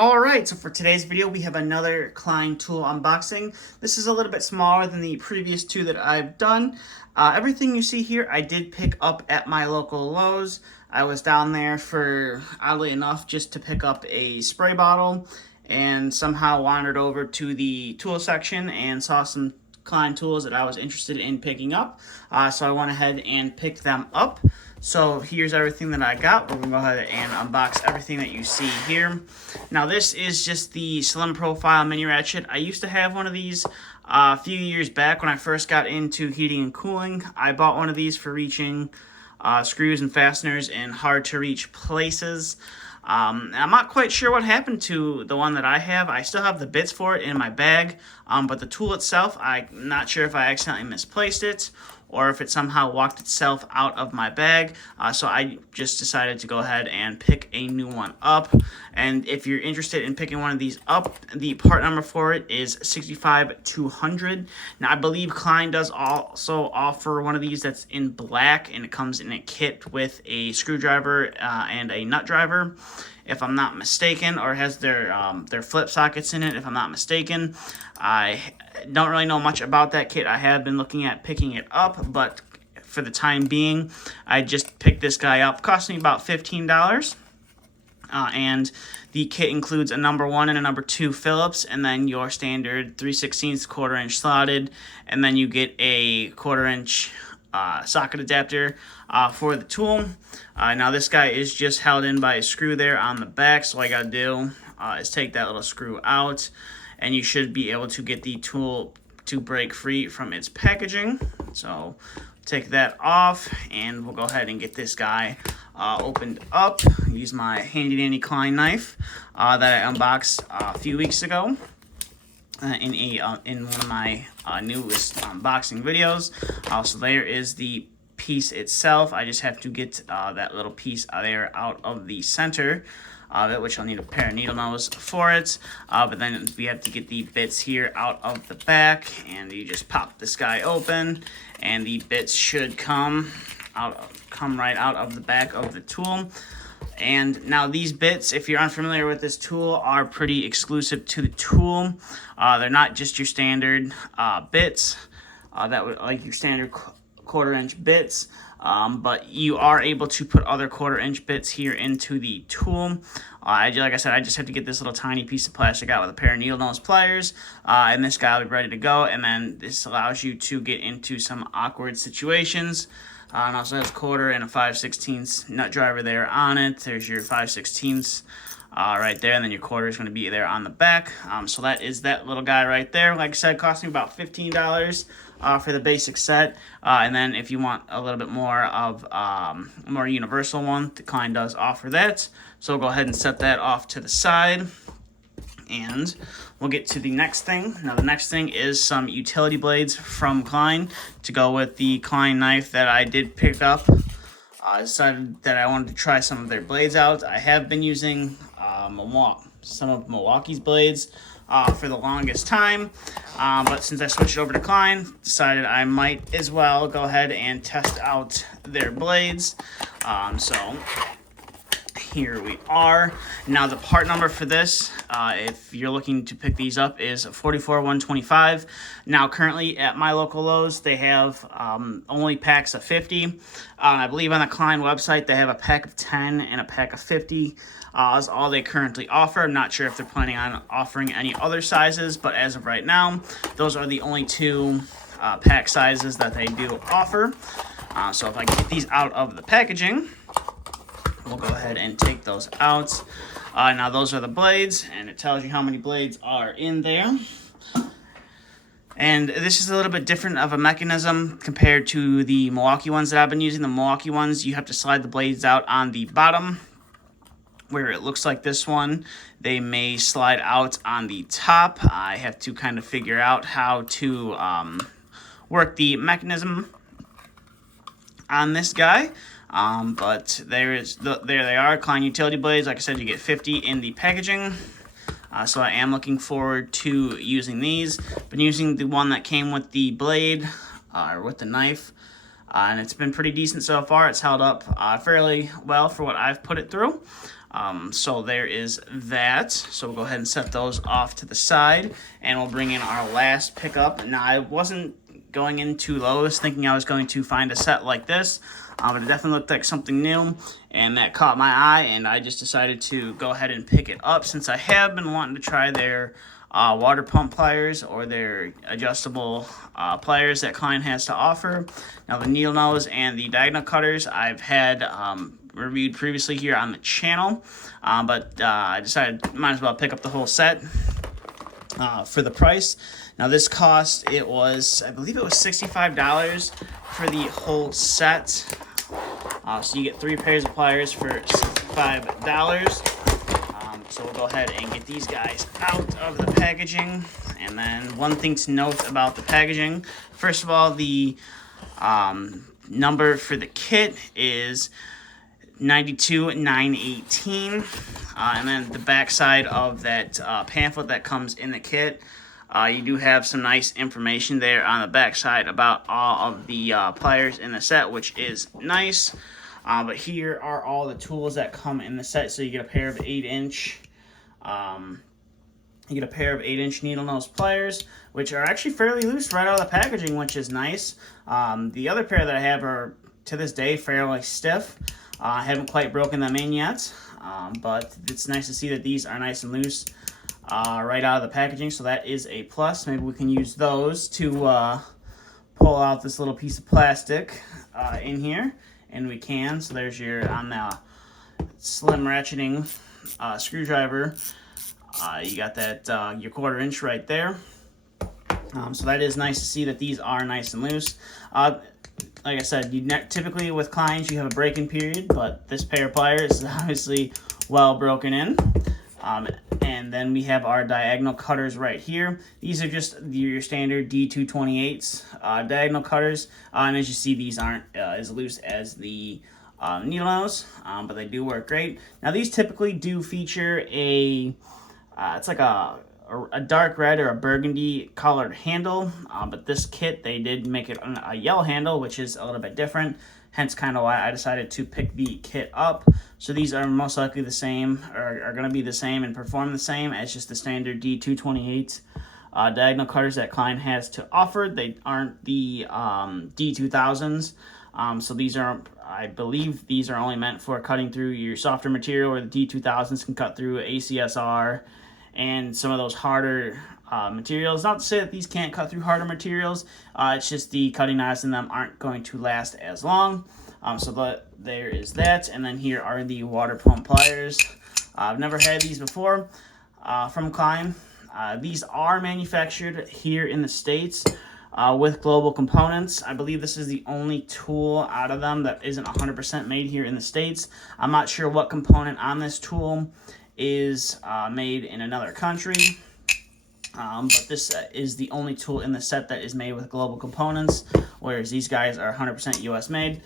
Alright, so for today's video we have another Klein tool unboxing. This is a little bit smaller than the previous two that I've done. Everything you see here I did pick up at my local Lowe's. I was down there for, oddly enough, just to pick up a spray bottle and somehow wandered over to the tool section and saw some Klein tools that I was interested in picking up. So I went ahead and picked them up. So here's everything that I got. We're gonna go ahead and unbox everything that you see here. Now this is just the slim profile mini ratchet. I used to have one of these a few years back when I first got into heating and cooling. I bought one of these for reaching screws and fasteners in hard to reach places. I'm not quite sure what happened to the one that I have. I still have the bits for it in my bag, but the tool itself, I'm not sure if I accidentally misplaced it or if it somehow walked itself out of my bag. So I just decided to go ahead and pick a new one up. And if you're interested in picking one of these up, the part number for it is 65200. Now I believe Klein does also offer one of these that's in black, and it comes in a kit with a screwdriver and a nut driver, if I'm not mistaken, or has their flip sockets in it, if I'm not mistaken. I don't really know much about that kit. I have been looking at picking it up, but for the time being, I just picked this guy up. It cost me about $15. And the kit includes a number 1 and a number 2 Phillips, and then your standard 3/16 1/4" slotted, and then you get a 1/4" socket adapter for the tool. Now this guy is just held in by a screw there on the back, so all I gotta do is take that little screw out, and you should be able to get the tool to break free from its packaging. So take that off, and we'll go ahead and get this guy opened up. Use my handy dandy Klein knife that I unboxed a few weeks ago in one of my newest unboxing videos. So there is the piece itself. I just have to get that little piece there out of the center of it, which I'll need a pair of needle nose for it. But then we have to get the bits here out of the back, and you just pop this guy open, and the bits should come right out of the back of the tool. And now these bits, if you're unfamiliar with this tool, are pretty exclusive to the tool. They're not just your standard bits, like your standard 1/4" bits, but you are able to put other 1/4" bits here into the tool. Like I said, I just have to get this little tiny piece of plastic out with a pair of needle nose pliers, and this guy will be ready to go. And then this allows you to get into some awkward situations. And also has 1/4" and a 5/16 nut driver there on it. There's your 5/16 right there, and then your 1/4 is going to be there on the back. So that is that little guy right there. Like I said, cost me about $15 for the basic set. And then if you want a little bit more of more universal one, the Klein does offer that. So we'll go ahead and set that off to the side, and we'll get to the next thing. Now the next thing is some utility blades from Klein to go with the Klein knife that I did pick up. I decided that I wanted to try some of their blades out. I have been using some of Milwaukee's blades for the longest time, but since I switched over to Klein, decided I might as well go ahead and test out their blades. So here we are. Now the part number for this, if you're looking to pick these up, is 44125. Now currently at my local Lowe's, they have only packs of 50. I believe on the Klein website they have a pack of 10 and a pack of 50. Is all they currently offer. I'm not sure if they're planning on offering any other sizes, but as of right now, those are the only two pack sizes that they do offer. So if I get these out of the packaging, we'll go ahead and take those out. Now those are the blades, and it tells you how many blades are in there. And this is a little bit different of a mechanism compared to the Milwaukee ones that I've been using. The Milwaukee ones, you have to slide the blades out on the bottom, where it looks like this one. They may slide out on the top. I have to kind of figure out how to work the mechanism on this guy. But there they are, Klein utility blades. Like I said, you get 50 in the packaging. So I am looking forward to using these. Been using the one that came with the blade, or with the knife, and it's been pretty decent so far. It's held up fairly well for what I've put it through. So there is that. So we'll go ahead and set those off to the side, and we'll bring in our last pickup. Now, I wasn't going into Lowe's thinking I was going to find a set like this, but it definitely looked like something new, and that caught my eye, and I just decided to go ahead and pick it up since I have been wanting to try their water pump pliers or their adjustable pliers that Klein has to offer. Now, the needle nose and the diagonal cutters I've had reviewed previously here on the channel, but I decided might as well pick up the whole set for the price. Now, this cost, I believe it was $65 for the whole set. So you get 3 pairs of pliers for $65. So we'll go ahead and get these guys out of the packaging. And then one thing to note about the packaging, first of all, the number for the kit is 92,918, and then the back side of that pamphlet that comes in the kit, you do have some nice information there on the back side about all of the pliers in the set, which is nice. But here are all the tools that come in the set. So you get a pair of 8-inch needle nose pliers, which are actually fairly loose right out of the packaging, which is nice. The other pair that I have are, to this day, fairly stiff. I haven't quite broken them in yet, but it's nice to see that these are nice and loose right out of the packaging, so that is a plus. Maybe we can use those to pull out this little piece of plastic in here, and we can. So there's your, on the slim ratcheting screwdriver, you got that your 1/4 inch right there. So that is nice to see that these are nice and loose. Like I said, typically with Kleins you have a break-in period, but this pair of pliers is obviously well broken in. And then we have our diagonal cutters right here. These are just your standard D228s diagonal cutters, and as you see, these aren't as loose as the needle nose, but they do work great. Now, these typically do feature it's like a dark red or a burgundy colored handle, but this kit, they did make it a yellow handle, which is a little bit different, hence kind of why I decided to pick the kit up. So these are most likely the same, or are going to be the same and perform the same as just the standard D228 diagonal cutters that Klein has to offer. They aren't the D2000s, so these are, I believe these are only meant for cutting through your softer material, where the D2000s can cut through ACSR and some of those harder materials. Not to say that these can't cut through harder materials, it's just the cutting knives in them aren't going to last as long. So there is that, and then here are the water pump pliers. I've never had these before from Klein. These are manufactured here in the States with global components. I believe this is the only tool out of them that isn't 100% made here in the States. I'm not sure what component on this tool is made in another country, but this is the only tool in the set that is made with global components, whereas these guys are 100% US made.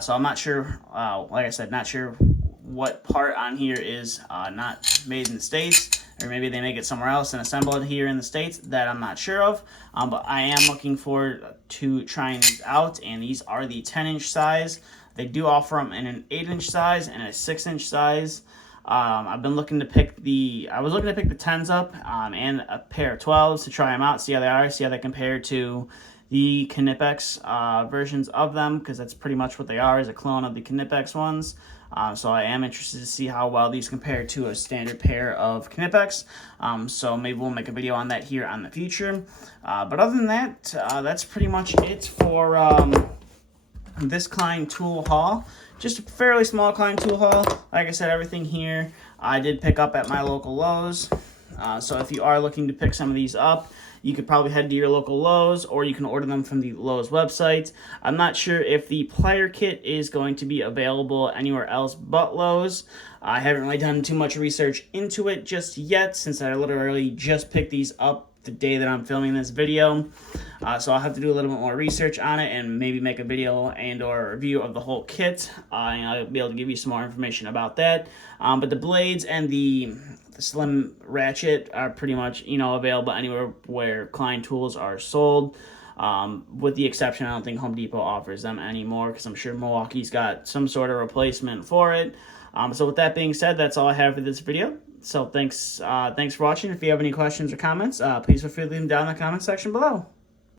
So I'm not sure, like I said, not sure what part on here is not made in the States, or maybe they make it somewhere else and assemble it here in the States. That I'm not sure of, but I am looking forward to trying these out, and these are the 10-inch size. They do offer them in an 8-inch size and a 6-inch size. I've been looking to pick I was looking to pick the 10s up and a pair of 12s to try them out, see how they are, see how they compare to the Knipex versions of them, because that's pretty much what they are, is a clone of the Knipex ones. So I am interested to see how well these compare to a standard pair of Knipex. So maybe we'll make a video on that here on the future. But other than that, that's pretty much it for this Klein tool haul. Just a fairly small Klein tool haul. Like I said, everything here I did pick up at my local Lowe's. So if you are looking to pick some of these up, you could probably head to your local Lowe's, or you can order them from the Lowe's website. I'm not sure if the plier kit is going to be available anywhere else but Lowe's. I haven't really done too much research into it just yet, since I literally just picked these up the day that I'm filming this video. So I'll have to do a little bit more research on it and maybe make a video and or review of the whole kit. And I'll be able to give you some more information about that. But the blades and the slim ratchet are pretty much, available anywhere where Klein Tools are sold. With the exception, I don't think Home Depot offers them anymore, because I'm sure Milwaukee's got some sort of replacement for it. So with that being said, that's all I have for this video. So thanks for watching. If you have any questions or comments, please feel free to leave them down in the comment section below.